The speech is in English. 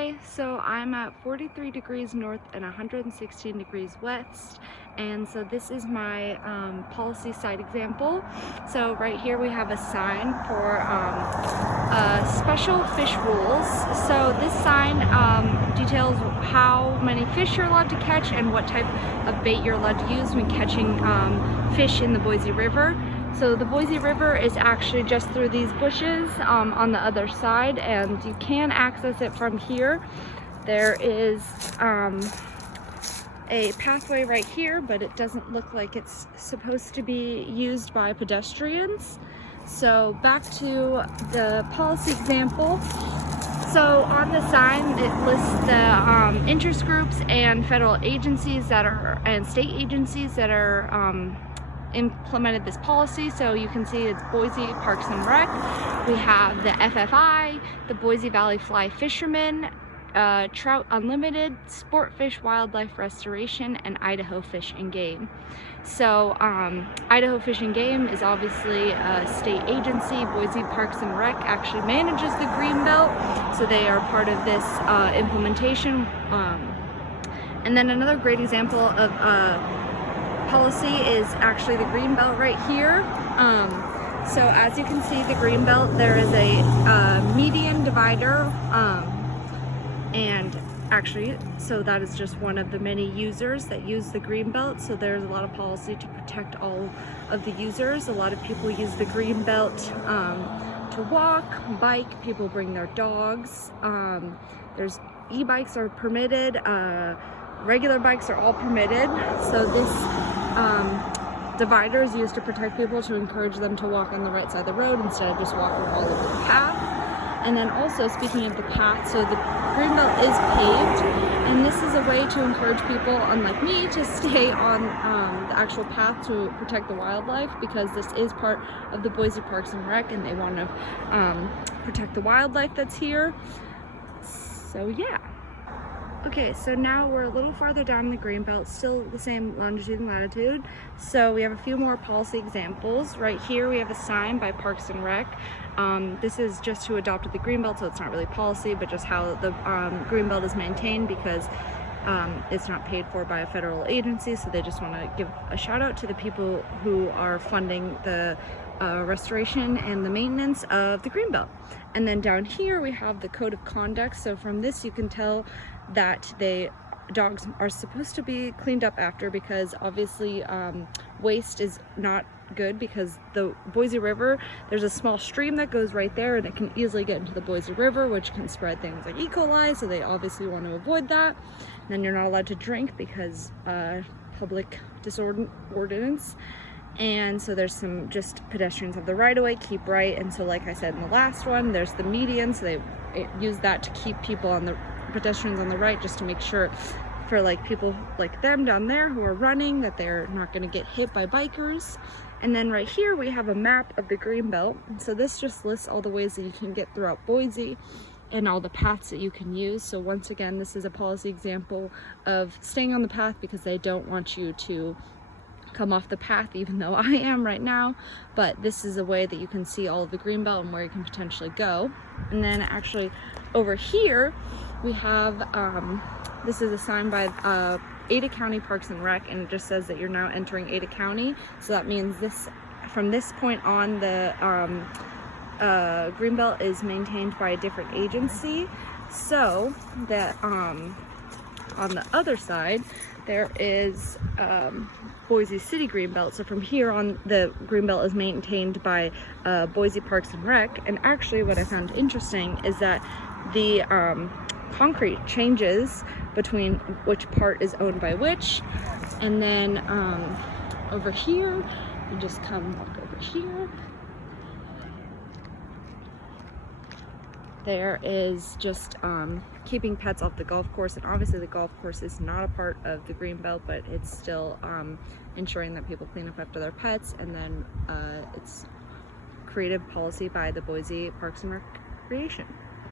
Hi, so I'm at 43 degrees north and 116 degrees west, and so this is my policy site example. So right here we have a sign for special fish rules. So this sign details how many fish you're allowed to catch and what type of bait you're allowed to use when catching fish in the Boise River. So the Boise River is actually just through these bushes on the other side, and you can access it from here. There is a pathway right here, but it doesn't look like it's supposed to be used by pedestrians. So back to the policy example. So on the sign it lists the interest groups and federal agencies that are, and state agencies that are implemented this policy. So you can see it's Boise Parks and Rec. We have the FFI, the Boise Valley Fly Fishermen, Trout Unlimited, Sport Fish Wildlife Restoration, and Idaho Fish and Game. So Idaho Fish and Game is obviously a state agency. Boise Parks and Rec actually manages the Greenbelt, so they are part of this implementation. And then another great example of policy is actually the Greenbelt right here. So as you can see, the Greenbelt, there is a median divider, and actually, so that is just one of the many users that use the Greenbelt. So there's a lot of policy to protect all of the users. A lot of people use the Greenbelt to walk, bike, people bring their dogs. There's e-bikes are permitted, regular bikes are all permitted. So this divider is used to protect people, to encourage them to walk on the right side of the road instead of just walking all over the path. And then also, speaking of the path, so the Greenbelt is paved, and this is a way to encourage people, unlike me, to stay on the actual path to protect the wildlife, because this is part of the Boise Parks and Rec, and they want to protect the wildlife that's here. So yeah. Okay, so now we're a little farther down in the Greenbelt, still the same longitude and latitude. So we have a few more policy examples. Right here we have a sign by Parks and Rec. This is just who adopted the Greenbelt, so it's not really policy, but just how the Greenbelt is maintained, because it's not paid for by a federal agency, so they just want to give a shout out to the people who are funding the restoration and the maintenance of the Greenbelt. And then down here we have the code of conduct. So from this you can tell that dogs are supposed to be cleaned up after, because obviously waste is not good, because the Boise River, there's a small stream that goes right there, and it can easily get into the Boise River, which can spread things like E. coli, so they obviously want to avoid that. And then you're not allowed to drink because public disorder ordinance. And so there's some just pedestrians have the right of way, keep right. And so like I said in the last one, there's the median, so they use that to keep people on the pedestrians on the right, just to make sure for like people like them down there who are running, that they're not going to get hit by bikers. And then right here we have a map of the Greenbelt. So this just lists all the ways that you can get throughout Boise and all the paths that you can use. So once again, this is a policy example of staying on the path, because they don't want you to come off the path, even though I am right now. But this is a way that you can see all of the Greenbelt and where you can potentially go. And then actually over here we have this is a sign by Ada County Parks and Rec, and it just says that you're now entering Ada County. So that means this, from this point on, the Greenbelt is maintained by a different agency. So that on the other side there is Boise City Greenbelt. So from here on, the Greenbelt is maintained by Boise Parks and Rec. And actually what I found interesting is that the concrete changes between which part is owned by which. And then over here, you just come walk over here. There is just keeping pets off the golf course, and obviously the golf course is not a part of the Greenbelt, but it's still ensuring that people clean up after their pets. And then it's creative policy by the Boise Parks and Recreation.